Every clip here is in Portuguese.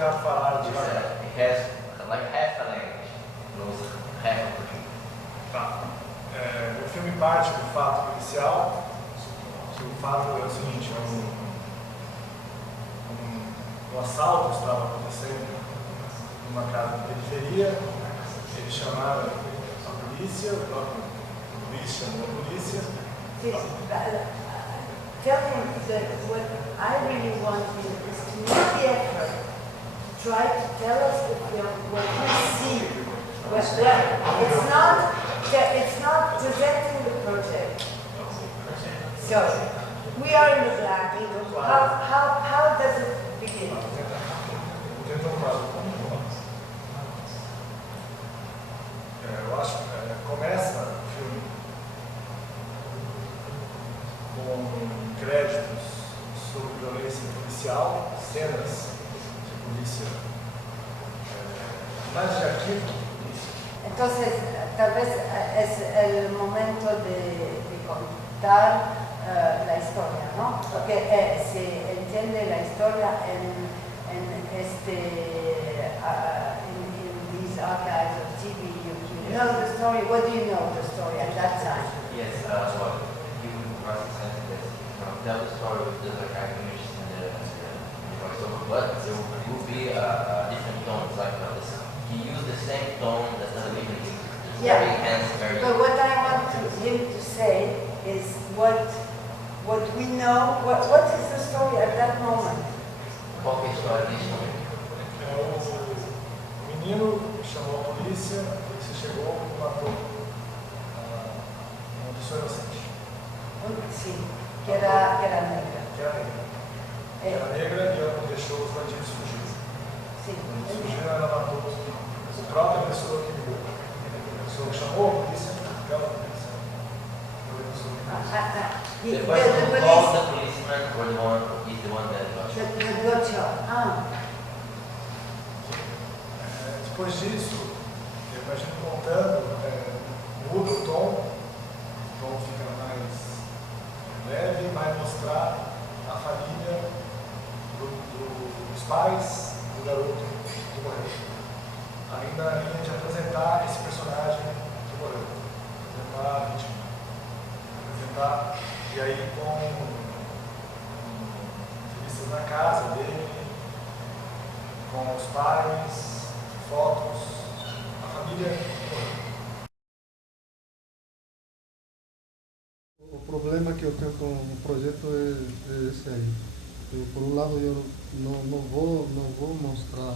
tentar falar devagar. It has like half a language, knows half of Portuguese. Tá. O filme parte do fato inicial, que o fato é o seguinte, um assalto estava acontecendo numa casa de periferia, eles chamaram a polícia, o próprio Luiz chamou a polícia. Tell him that what I really want him is to make the effort, try to tell us the film, what we see. It's not presenting the project. So, we are in the black. How does it begin? Eu acho que começa o filme com créditos sobre violência policial, cenas de polícia, mais de arquivo. Entonces, tal vez es el momento de contar la historia, ¿no? Porque se entiende la historia en these archives of TV. You know the story. What do you know the story at that time? Yes, so you must tell the story with the archive images and the voiceover, but there will be different tones, like this. He used the same tone that the living uses. Yeah. Very intense, very. But what I want him to say is what we know. What is the story at that moment? Qual que é a história desse momento? O menino chamou a polícia chegou e matou uma pessoa inocente. Sim, que era negra. Era negra e ela não deixou os bandidos fugirem. Sim. Quando eles fugiram, ela matou a própria pessoa que ligou. A pessoa que chamou a polícia, aquela polícia. The person who called the policeman is the one that got shot. That got shot. Depois disso, eu imagino contando, muda o tom fica mais leve e vai mostrar a família dos pais do garoto que morreu. Ainda na linha de apresentar esse personagem que morreu, apresentar a vítima, apresentar, e aí com entrevistas na casa dele, com os pais, fotos, a família. O problema que eu tenho com o projeto é esse aí. Por um lado, eu não vou mostrar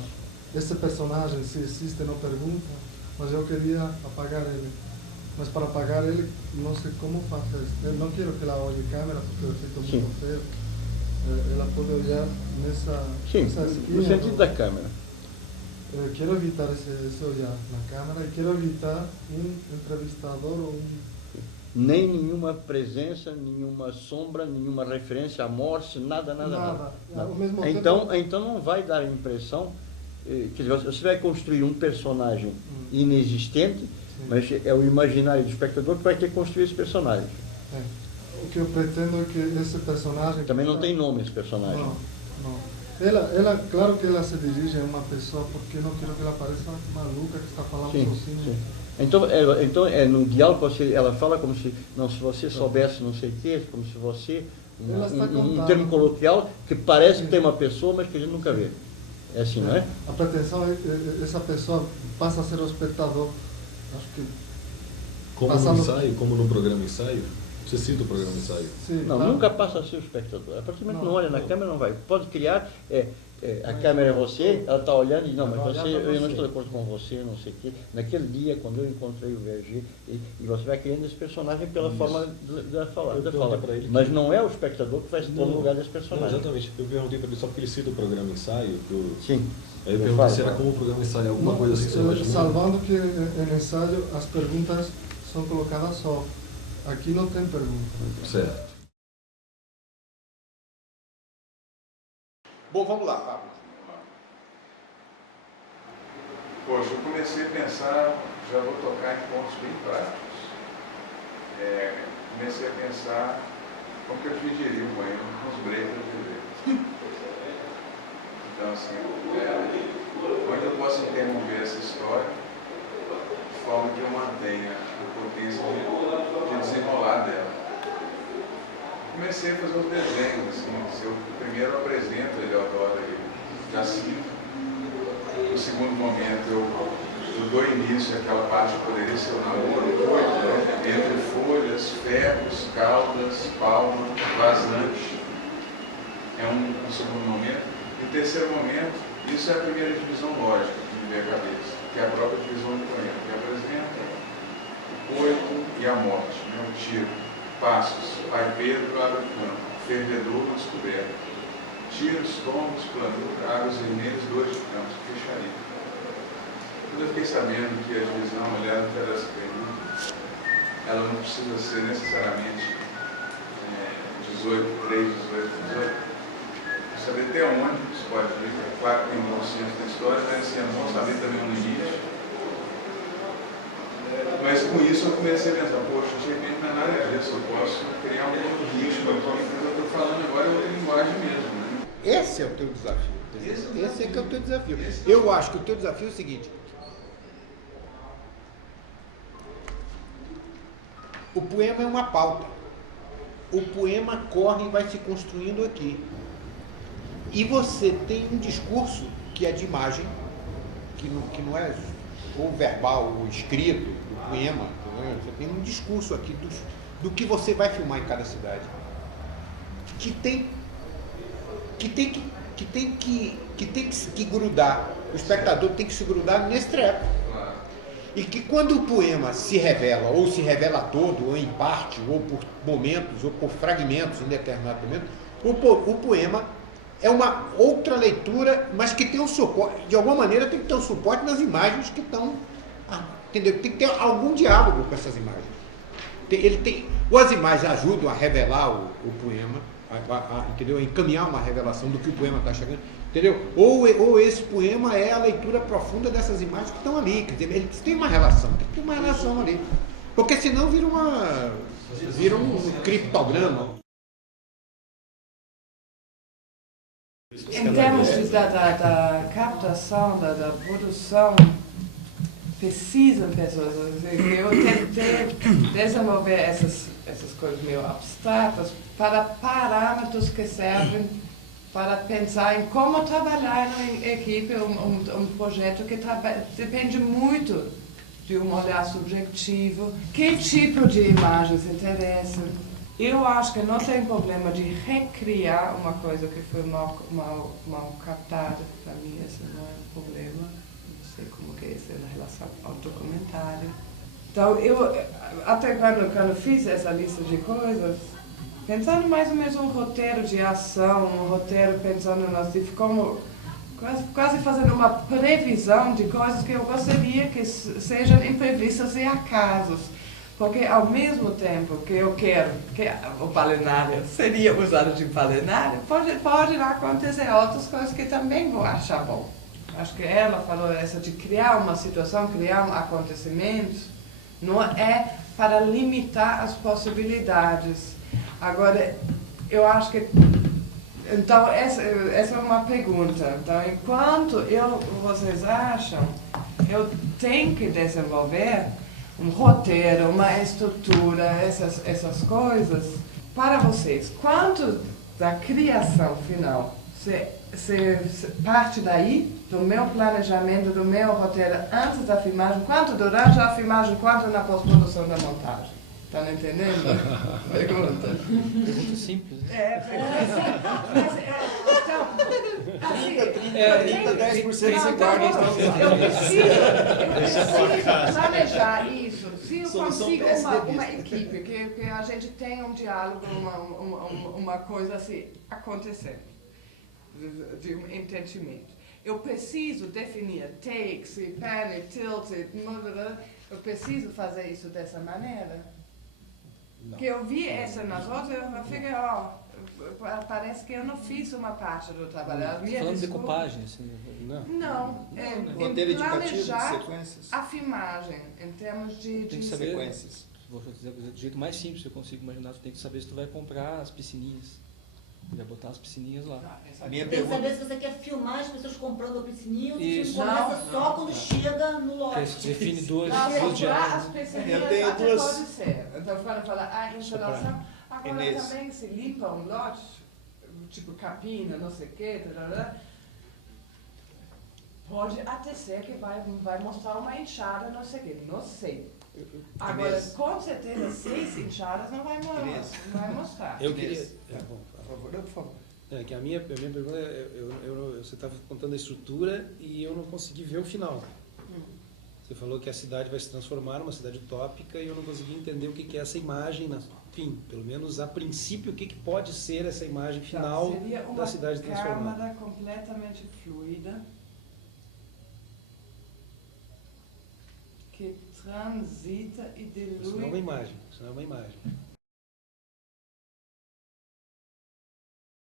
esse personagem, se existe, não pergunta, mas eu queria apagar ele. Mas para apagar ele, não sei como fazer. Eu não quero que ela olhe câmera, porque eu fico muito feio. Ela pode olhar nessa esquina. No sentido da câmera. Eu quero evitar esse olhar na câmera e quero evitar um entrevistador ou nem nenhuma presença, nenhuma sombra, nenhuma referência à morte, nada. Ao mesmo então não vai dar a impressão, quer dizer, você vai construir um personagem inexistente, mas é o imaginário do espectador que vai ter que construir esse personagem. O que eu pretendo é que esse personagem... Também não tem nome esse personagem. Não. Ela, claro que ela se dirige a uma pessoa, porque não quero que ela pareça maluca que está falando sozinha. Sim. Então no diálogo ela fala como se você soubesse não sei o quê, como se você, um termo coloquial que parece que tem uma pessoa, mas que a gente nunca vê. É assim, não é? A pretensão é que essa pessoa passa a ser o espectador. Acho que no ensaio, como no programa ensaio, você cita o programa ensaio? Sim, nunca passa a ser o espectador. A partir do momento que não olha na câmera, não vai. Pode criar, a câmera é você, ela está olhando e diz, não, mas eu não estou de acordo com você, não sei o quê. Naquele dia, quando eu encontrei o Verger, e você vai criando esse personagem pela forma da fala. Mas não é o espectador que vai se pôr no lugar desse personagem. Não, exatamente. Eu perguntei para ele só porque ele cita o programa ensaio. Sim. Aí eu perguntei se era como o programa ensaio, alguma coisa assim que você imagina. Salvando que no ensaio as perguntas são colocadas só. Aqui não tem pergunta. Certo. Bom, vamos lá, Pablo. Poxa, eu comecei a pensar, já vou tocar em pontos bem práticos. Comecei a pensar como que eu dividiria o banheiro com os breaks da TV. Então, assim, interromper essa história, de forma que eu mantenha a potência de desenrolar dela. Comecei a fazer os desenhos, assim, eu primeiro apresento a Eleodora e Jacinto. No segundo momento eu dou início àquela parte que poderia ser o namoro, né? Entre folhas, ferros, caudas, palma, vazante. É um segundo momento. E o terceiro momento, isso é a primeira divisão lógica que me vem à cabeça, que é a própria divisão do poema, que apresenta o coito e a morte, né? O tiro, passos, Pai Pedro abre o campo, fervedouro descoberto, tiros, tombos, planura, águas vermelhas, dores de campos, fecharia. Quando eu fiquei sabendo que a divisão, olhando para essa pergunta, ela não precisa ser necessariamente 18, 3, 18, 18. Saber até onde isso pode ir. É claro que tem um bom senso da história, mas assim, é bom saber também o limite. Mas com isso eu comecei a pensar, poxa, de repente não é nada disso, eu posso criar um outro ritmo aqui, mas eu estou falando agora outra linguagem mesmo. Né? Esse é o teu desafio. Esse é que é o teu desafio. Eu acho que o teu desafio é o seguinte. O poema é uma pauta. O poema corre e vai se construindo aqui. E você tem um discurso que é de imagem, que não é ou verbal ou escrito, do poema. Você tem um discurso aqui do que você vai filmar em cada cidade. Que tem que grudar. O espectador tem que se grudar nesse treco. E que quando o poema se revela, ou se revela todo, ou em parte, ou por momentos, ou por fragmentos em determinado momento, o poema é uma outra leitura, mas que tem um suporte, de alguma maneira tem que ter um suporte nas imagens que estão, entendeu? Tem que ter algum diálogo com essas imagens. Ou as imagens ajudam a revelar o poema, entendeu? A encaminhar uma revelação do que o poema está chegando, entendeu? Ou esse poema é a leitura profunda dessas imagens que estão ali, quer dizer, eles têm uma relação, tem que ter uma relação ali, porque senão vira um criptograma. Em termos da captação, da produção, precisam pessoas. Eu tentei desenvolver essas coisas meio abstratas para parâmetros que servem para pensar em como trabalhar em equipe, um projeto que depende muito de um olhar subjetivo. Que tipo de imagens interessam? Eu acho que não tem problema de recriar uma coisa que foi mal captada. Para mim, esse não é um problema. Não sei como que é isso na relação ao documentário. Então, eu, até quando fiz essa lista de coisas, pensando mais ou menos um roteiro de ação, um roteiro pensando como quase fazendo uma previsão de coisas que eu gostaria que sejam imprevistas e acasos. Porque ao mesmo tempo que eu quero que o balenário seria usado de balenário, pode acontecer outras coisas que também vou achar bom. Acho que ela falou essa de criar uma situação, criar um acontecimento, não é para limitar as possibilidades. Agora, eu acho que... Então, essa é uma pergunta. Então, enquanto vocês acham, eu tenho que desenvolver um roteiro, uma estrutura, essas coisas, para vocês, quanto da criação final se parte daí, do meu planejamento, do meu roteiro antes da filmagem, quanto durante a filmagem, quanto na pós-produção da montagem? Estão entendendo? Pergunta. Pergunta simples. Então, 10% você guarda. Eu preciso planejar isso. Se eu consigo uma equipe, que a gente tenha um diálogo, uma coisa assim acontecendo, de um entendimento. Eu preciso definir takes, pan, tilt, eu preciso fazer isso dessa maneira. Não. Que eu vi essa nas outras, eu fiquei, parece que eu não fiz uma parte do trabalho. Falando de decupagem, assim, não. Roteiro indicativo de planejar sequências. a filmagem, em termos de tem que saber, sequências. Vou dizer do jeito mais simples que eu consigo imaginar, tu tem que saber se tu vai comprar as piscininhas. Podia botar as piscininhas lá. A minha Tem que pergunta... saber se você quer filmar as pessoas comprando a piscininha ou se Isso. você começa Não, só quando chega no lote. Você define duas Não, comprar diárias. as piscininhas Eu tenho até duas- pode ser. Então, quando fala a instalação, agora Inês. também se limpa um lote, tipo capina, não sei o quê, pode até ser que vai mostrar uma enxada, não sei o quê, não sei. Agora, Inês. com certeza, 6 enxadas não vai Inês. mostrar. Eu queria. Bom, por favor, não, por favor. É que a minha pergunta você estava contando a estrutura e eu não consegui ver o final. Você falou que a cidade vai se transformar numa cidade utópica e eu não consegui entender o que é essa imagem, enfim, pelo menos a princípio, o que pode ser essa imagem final Seria uma da cidade transformada. câmara completamente fluida que transita e dilui. Isso não é uma imagem, isso não é uma imagem.